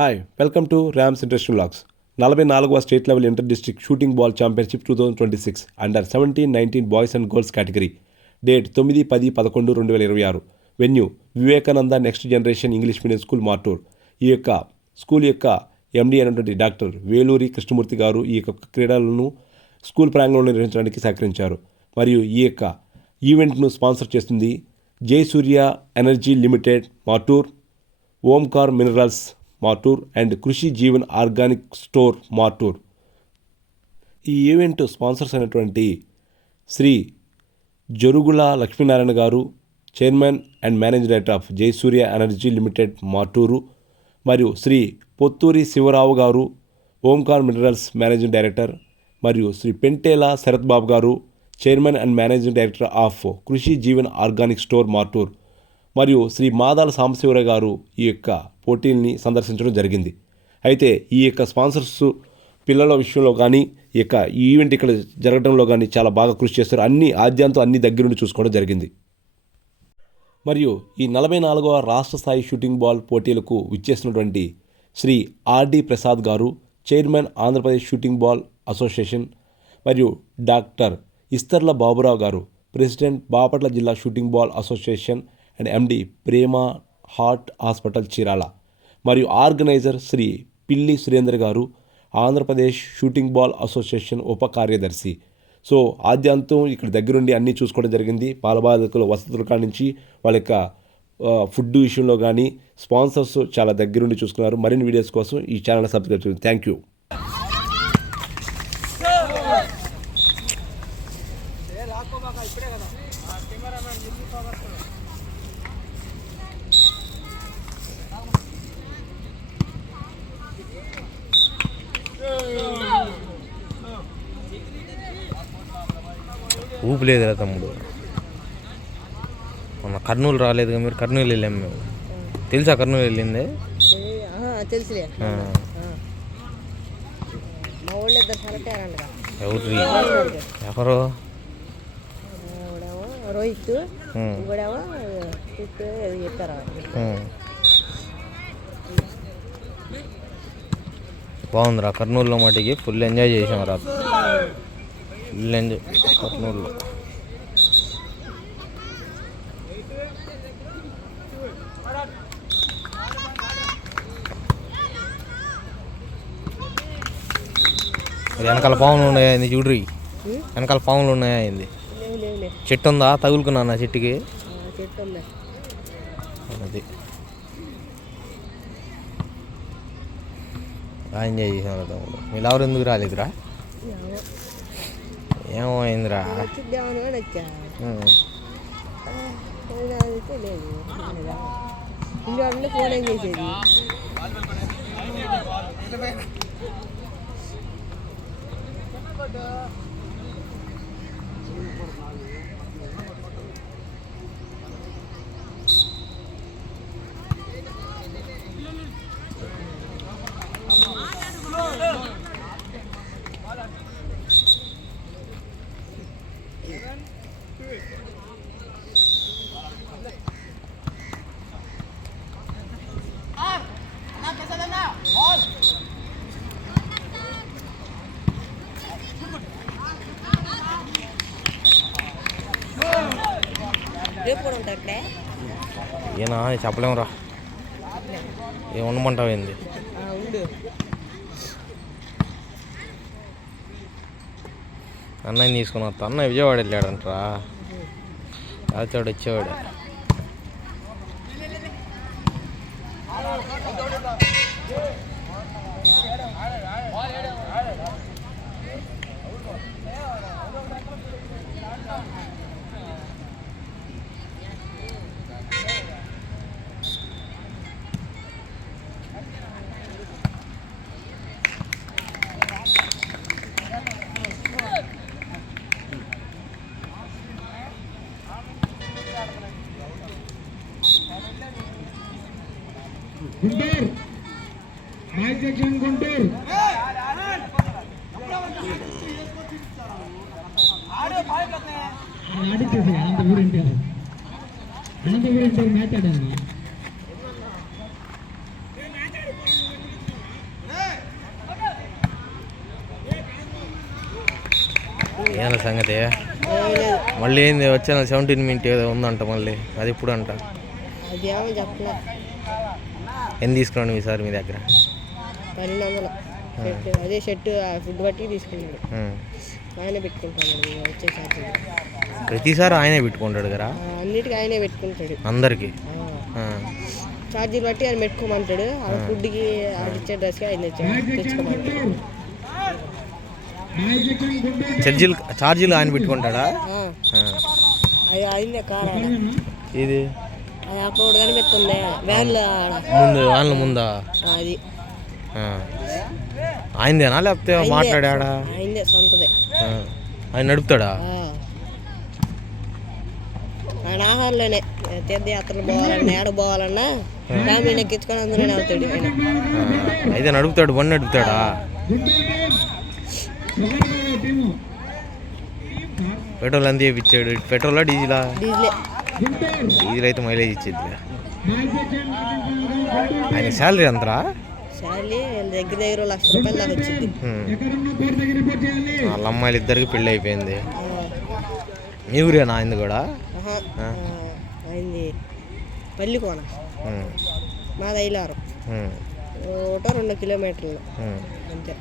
Hi welcome to Ram's interesting vlogs. 44వ state level inter district shooting ball championship 2026 under 17-19 boys and girls category. Date 9-10-11-2026. Venue Vivekananda next generation English medium school, Martur. ఈ యొక్క school యొక్క ఎండి అయినటువంటి doctor Veluri Krishnamurthy గారు ఈ యొక్క క్రీడలను స్కూల్ ప్రాంగణంలో నిర్వహించడానికి సహకరించారు. మరియు ఈ యొక్క ఈవెంట్ను స్పాన్సర్ చేస్తుంది Jayasurya energy limited Martur, Omkar minerals Martur and Krishi Jeevan organic store Martur. ఈ ఈవెంట్ స్పాన్సర్స్ అయినటువంటి Shri Jarugula Lakshminarayana garu, chairman and managing director of Jayasurya energy limited Martur, మరియు శ్రీ పొత్తూరి శివరావు గారు, ఓంకార్ మినరల్స్ మేనేజింగ్ డైరెక్టర్, మరియు శ్రీ పెంటేల శరత్ బాబు గారు, chairman and managing director of కృషి జీవన్ ఆర్గానిక్ స్టోర్ మార్టూర్, మరియు శ్రీ మాదాల సాంబశివరావు గారు ఈ యొక్క పోటీల్ని సందర్శించడం జరిగింది. అయితే ఈ యొక్క స్పాన్సర్స్ పిల్లల విషయంలో కానీ ఈ యొక్క ఈవెంట్ ఇక్కడ జరగడంలో కానీ చాలా బాగా కృషి చేస్తారు. అన్ని ఆద్యంతో అన్ని దగ్గరుండి చూసుకోవడం జరిగింది. మరియు ఈ 44వ రాష్ట్ర స్థాయి షూటింగ్ బాల్ పోటీలకు విచ్చేసినటువంటి శ్రీ ఆర్డి ప్రసాద్ గారు, chairman Andhra Pradesh shooting ball association, మరియు డాక్టర్ ఇస్తర్ల బాబురావు గారు, ప్రెసిడెంట్ బాపట్ల జిల్లా shooting ball association and MD Prema heart hospital Chirala, మరియు ఆర్గనైజర్ శ్రీ పిల్లి సురేందర్ గారు, ఆంధ్రప్రదేశ్ షూటింగ్ బాల్ అసోసియేషన్ ఉప కార్యదర్శి. సో ఆద్యంతం ఇక్కడ దగ్గరుండి అన్నీ చూసుకోవడం జరిగింది. బాలబాలికల వసతుల కాడి నుంచి వాళ్ళ యొక్క ఫుడ్ విషయంలో కానీ స్పాన్సర్స్ చాలా దగ్గరుండి చూసుకున్నారు. మరిన్ని వీడియోస్ కోసం ఈ ఛానల్ సబ్స్క్రైబ్ చేయండి. Thank you. ఊపు లేదురా తమ్ముడు. మొన్న కర్నూలు రాలేదుగా మీరు? కర్నూలు వెళ్ళాము మేము. తెలుసా కర్నూలు వెళ్ళింది? తెలుసులే. ఎవరు? రోహిత్ చెప్పారు. బాగుందిరా కర్నూలులో మటుకి ఫుల్ ఎంజాయ్ చేసాం రా. ఫుల్ ఎంజాయ్ కర్నూలులో. వెనకాల పాములు ఉన్నాయా ఏంది? చూడ్రి వెనకాల పాములు ఉన్నాయా ఏంది? చెట్టు ఉందా? తగులుకున్నా చెట్టుకి. అది బాగా ఎంజాయ్ చేసాం తమ్ముడు. మీరు ఎవరు ఎందుకు రాలేదురా? ఏమో అయిందిరా? ఫోన్ ఏం చేసేది? రేపు కూడా ఉంటారు ఇక్కడే. ఏనా చెప్పలేమురా. ఏం ఉండమంటావు ఏంది? అన్నయ్య తీసుకుని వస్తా. అన్న విజయవాడ వెళ్ళాడంటరా. రాచాడు వచ్చేవాడు. గుంటూరు మై సెక్షన్ గుంటూరు ఆడిచ్చేసి అనంతపురం మ్యాచ్ ఆడాను. ఏం సంగతి ఏం లేదు. మళ్ళీ ఏంది వచ్చే 17 మినిట్ ఏదో ఉందంట మళ్ళీ అది ఎప్పుడు అంట అది ఏమో చెప్పలే. ఎంత తీసుకున్నాను ఈసారి మీ దగ్గర 1200 షర్ట్. అదే షర్ట్ ఫుడ్ బట్టి తీసుకున్నాడు. ఆయన పెట్టుకుంటాడు వచ్చే ఛార్జీలు. ప్రతిసారి ఆయనే పెట్టుకుంటాడు కదా అన్నిటికీ ఆయనే పెట్టుకుంటాడు. అందరికి ఛార్జీలు బట్టి ఆయన పెట్టుకోమంటాడు. ఆ ఫుడ్కి అది ఇచ్చే డ్రెస్కి ఆయన తెచ్చుకోమంటాడు. ఛార్జీలు ఆయన పెట్టుకుంటాడా అది అయిందే కార్ ఇది అది అప్పుడు కనిపెడుతుందే వ్యాన్లో వాళ్ళ ముందా అది ఆయనదేనా లేకపోతే మాట్లాడా అయిందే సొంతదే. ఆయన నడుపుతాడా ఆయన ఆహారంలోనే తీర్థయాత్రలు పోవాలన్నా ఏడ పోవాలన్నా ఫ్యామిలీని ఎక్కించుకొని అందులోనే అవుతాడు ఆయన. అయితే నడుపుతాడు బండి నడుపుతాడా పెట్రోల్ ఎంత ఇచ్చాడు పెట్రోలా డీజిలా డీజిలే. డీజిల్ అయితే మైలేజ్ ఇచ్చేది ఆయన శాలరీ ఎంతరా శాలరీ దగ్గర దగ్గర ₹1,00,000 దాకా వచ్చింది. వాళ్ళ అమ్మాయిలు ఇద్దరికి పెళ్ళి అయిపోయింది మీ ఊరేనా ఆయనది కూడా అయింది పల్లికోన మాది ఐలారం 1-2 కిలోమీటర్లు అంతే.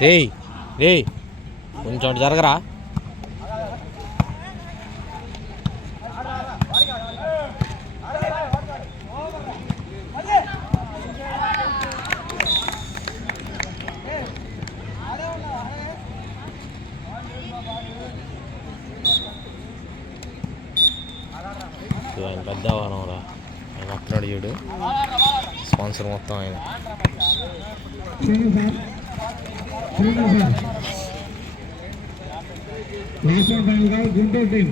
రేయ్ కొంచెం జరగరా ఆయన పెద్ద వాహనం రా ఆయన వస్తున్నాడు చూడు స్పాన్సర్ మొత్తం ఆయన గుంటూరు టీం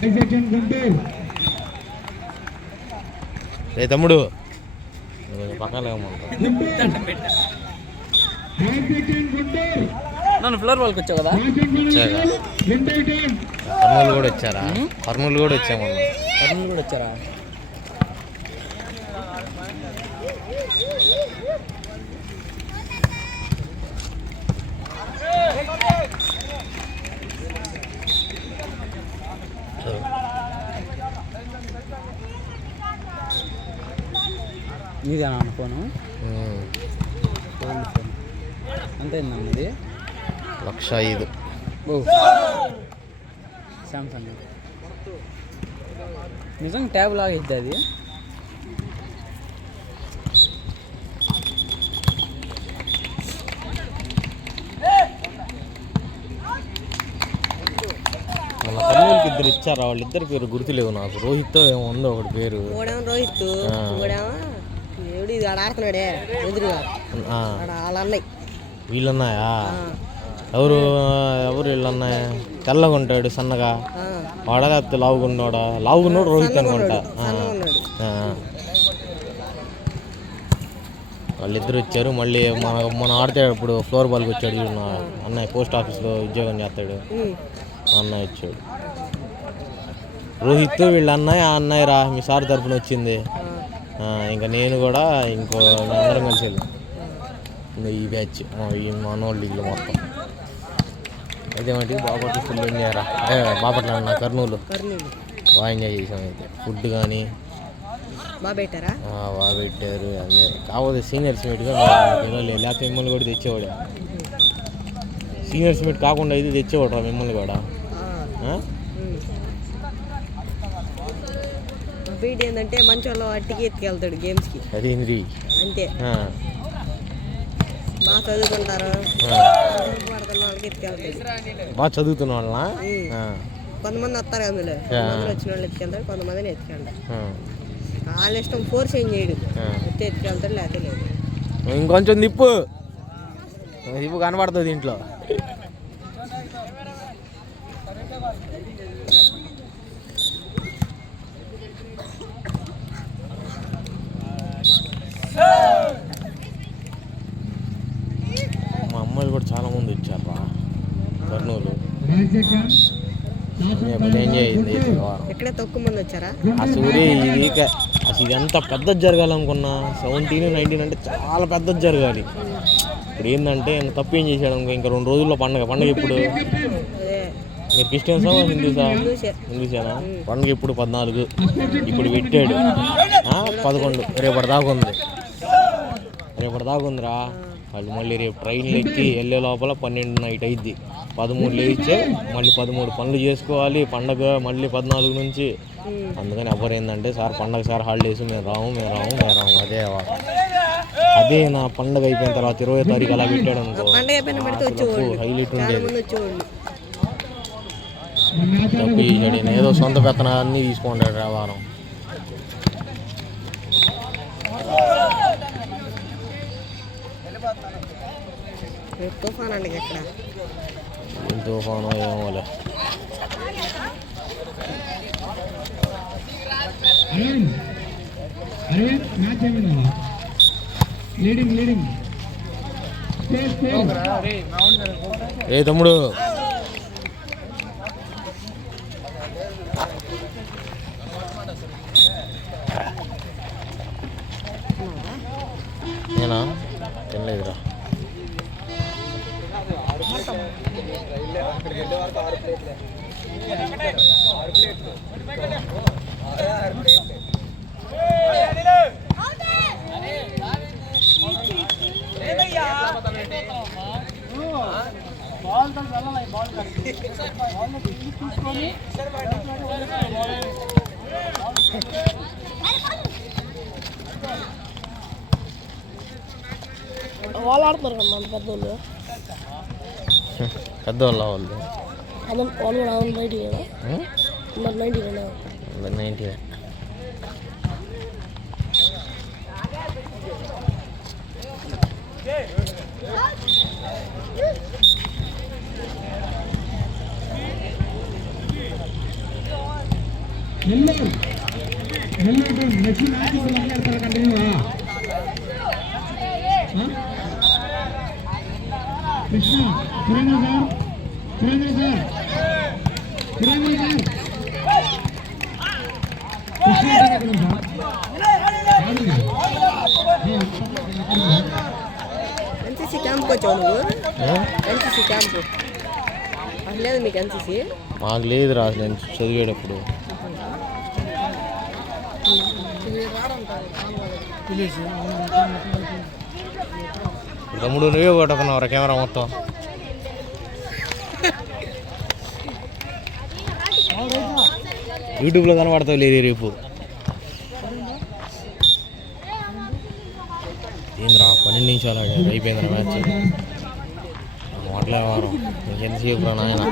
బైసెక్షన్ గుంటూరు. రే తమ్ముడు పక్కన లేమంటా నన్ను ఫ్లోర్ వాళ్ళకి వచ్చావు కదా వచ్చాక కర్నూలు కూడా వచ్చారా కర్నూలు కూడా వచ్చామన్నా కర్నూలు కూడా వచ్చారా నీదేనా ఫోను ఫోన్ అంతే ఇది 1,05,000 ఓ సామ్సంగ్ నిజంగా ట్యాబ్ లాగా ఇద్ది అది మన కర్నూలుకి ఇద్దరు ఇచ్చారా వాళ్ళిద్దరి పేరు గుర్తులేవు నాకు రోహిత్ ఏమో ఉందో ఒకటి పేరు ఓడేమో రోహిత్ ఓడేమో ఎవడు ఇది ఆడ ఆడుతున్నాడే ఎదురుగా వాళ్ళ అన్నయ్య వీళ్ళన్నాయా ఎవరు వీళ్ళన్నాయ తెల్లగా ఉంటాడు సన్నగా వాడా లేకపోతే లావుగున్నాడు రోహిత్ అనుకుంటా వాళ్ళిద్దరు వచ్చారు మళ్ళీ మన ఆడితేటప్పుడు ఫ్లోర్ బాల్కి వచ్చాడు చూడు నా అన్నయ్య పోస్ట్ ఆఫీస్లో ఉద్యోగం చేస్తాడు అన్నయ్య వచ్చాడు రోహిత్ వీళ్ళ అన్నయ్య ఆ అన్నయ్య రా మీ సార్ తరఫున వచ్చింది ఇంకా నేను కూడా అందరం కలిసి వెళ్ళాం ఈ బ్యాచ్ ఈ మనోళ్ళు ఇల్లు మొత్తం అదేమంటే బాపట్ల ఫుల్ ఎంజాయ్ బాపట్ల అన్న కర్నూలు బాగా ఎంజాయ్ చేసాం అయితే ఫుడ్ కానీ బాగా పెట్టారా బాగా పెట్టారు అదే కాకపోతే సీనియర్స్ మీట్గా లేకపోతే మిమ్మల్ని కూడా తెచ్చేవాడు సీనియర్స్ మీట్ కాకుండా అయితే తెచ్చేవాడు మిమ్మల్ని కూడా బీట్ ఏంటంటే మంచి వాళ్ళు అట్టికి ఎత్తుకెళ్తాడు గేమ్స్కి అదేంద్రి అంతే బాగా చదువుకుంటారు పడుతున్న వాళ్ళకి ఎత్తుకెళ్తాయి. బాగా చదువుతున్న వాళ్ళ కొంతమంది వస్తారు అందులో కొంతమంది వచ్చిన వాళ్ళు ఎత్తుకెళ్తారు, కొంతమందిని ఎత్తుకెళ్తారు. వాళ్ళ ఇష్టం ఫోర్స్ ఏం చేయడు, ఎత్తే ఎత్తుకెళ్తాడు లేకపోతే లేదు. ఇంకొంచెం తిప్పు కనబడుతుంది ఇంట్లో. మా అమ్మాయిలు కూడా చాలా మంది వచ్చారు రా కర్నూలు. ఏం చేయింది ఎక్కడ తక్కువ మంది వచ్చారా? అసలు ఇది ఎంత పెద్దది జరగాలనుకున్నా 17, 19 అంటే చాలా పెద్దది జరగాలి. ఇప్పుడు ఏంటంటే తప్పు ఏం చేశాడు అనుకో, ఇంకా 2 రోజుల్లో పండగ ఇప్పుడు అదే మీరు క్రిస్టియన్సా హిందూసేనా? పండుగ ఇప్పుడు 14, ఇప్పుడు పెట్టాడు 11, రేపటి దాకా ఉందిరా. వాళ్ళు మళ్ళీ రేపు ట్రైన్లు ఎక్కి వెళ్ళే లోపల 12 నైట్ అయింది. 13 లేచే మళ్ళీ 13 పనులు చేసుకోవాలి. పండగ మళ్ళీ 14 నుంచి. అందుకని ఎవరు ఏంటంటే సార్ పండగ సార్ హాలిడేస్ మేము రాము. అదే నా పండగ అయిపోయిన తర్వాత 20వ తారీఖు అలా పెట్టాడు అనుకో, హైలైట్ ఉండేది. తప్పు చేశాడు, ఏదో సొంత పెత్తనాన్ని తీసుకుంటాడు రా వారం. తుఫాన్ అండి ఎక్కడ తుఫాను ఏమోలే. ఏ తమ్ముడు నేనా తినలేదురా. వాళ్ళు ఆడుతున్నారు కదా మన పెద్దోళ్ళు. పెద్దవాళ్ళ వాళ్ళు వాళ్ళు కూడా అవును 90 కదా, 90. కృష్ణ ఎన్సీసీ క్యాంప్కి వచ్చావు నువ్వు? ఎన్సీసీ క్యాంపు లేదు మీకు? ఎన్సీసీ మాకు లేదు రా, నేను చదివేటప్పుడు. తమ్ముడు నువ్వే పట్టుకున్నావు కెమెరా మొత్తం. యూట్యూబ్లో కనబడతావు లేదు రేపు. ఏంద్రా 12 నిమిషాలు ఆడారు, అయిపోయిందిరా మ్యాచ్. మాట్లాడేవారు ఇంకెంతసేపు రా నాయన.